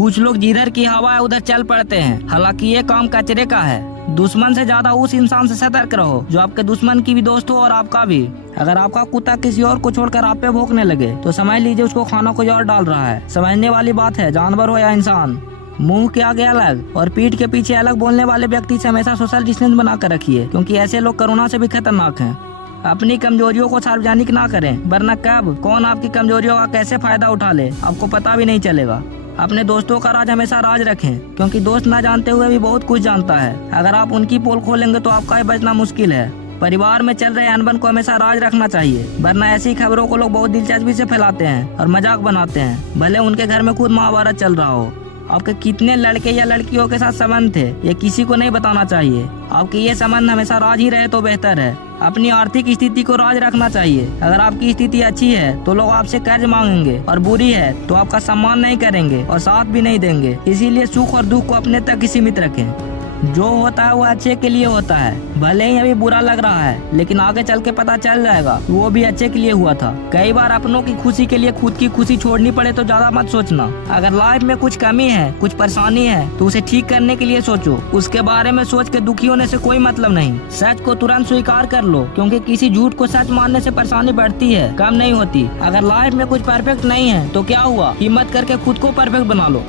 कुछ लोग जिधर की हवा है उधर चल पड़ते हैं, हालांकि ये काम कचरे का है। दुश्मन से ज्यादा उस इंसान से सतर्क रहो जो आपके दुश्मन की भी दोस्त हो और आपका भी। अगर आपका कुत्ता किसी और को छोड़कर आप पे भौंकने लगे तो समझ लीजिए उसको खाना कोई और डाल रहा है। समझने वाली बात है, जानवर हो या इंसान। मुंह के आगे अलग और पीठ के पीछे अलग बोलने वाले व्यक्ति से हमेशा सोशल डिस्टेंस बनाकर रखिए, क्योंकि ऐसे लोग कोरोना से भी खतरनाक हैं। अपनी कमजोरियों को सार्वजनिक ना करें, वरना कब कौन आपकी कमजोरियों का कैसे फायदा उठा ले आपको पता भी नहीं चलेगा। अपने दोस्तों का राज हमेशा राज रखें, क्योंकि दोस्त ना जानते हुए भी बहुत कुछ जानता है। अगर आप उनकी पोल खोलेंगे तो आपका ही बचना मुश्किल है। परिवार में चल रहे अनबन को हमेशा राज रखना चाहिए, वरना ऐसी खबरों को लोग बहुत दिलचस्पी से फैलाते हैं और मजाक बनाते हैं, भले उनके घर में खुद महाभारत चल रहा हो। आपके कितने लड़के या लड़कियों के साथ संबंध थे ये किसी को नहीं बताना चाहिए। आपके ये संबंध हमेशा राज ही रहे तो बेहतर है। अपनी आर्थिक स्थिति को राज रखना चाहिए। अगर आपकी स्थिति अच्छी है तो लोग आपसे कर्ज मांगेंगे, और बुरी है तो आपका सम्मान नहीं करेंगे और साथ भी नहीं देंगे। इसीलिए सुख और दुख को अपने तक ही सीमित रखें। जो होता है वो अच्छे के लिए होता है, भले ही अभी बुरा लग रहा है, लेकिन आगे चल के पता चल जाएगा वो भी अच्छे के लिए हुआ था। कई बार अपनों की खुशी के लिए खुद की खुशी छोड़नी पड़े तो ज्यादा मत सोचना। अगर लाइफ में कुछ कमी है, कुछ परेशानी है, तो उसे ठीक करने के लिए सोचो। उसके बारे में सोच के दुखी होने से कोई मतलब नहीं। सच को तुरंत स्वीकार कर लो, क्योंकि किसी झूठ को सच मानने से परेशानी बढ़ती है, कम नहीं होती। अगर लाइफ में कुछ परफेक्ट नहीं है तो क्या हुआ, हिम्मत करके खुद को परफेक्ट बना लो।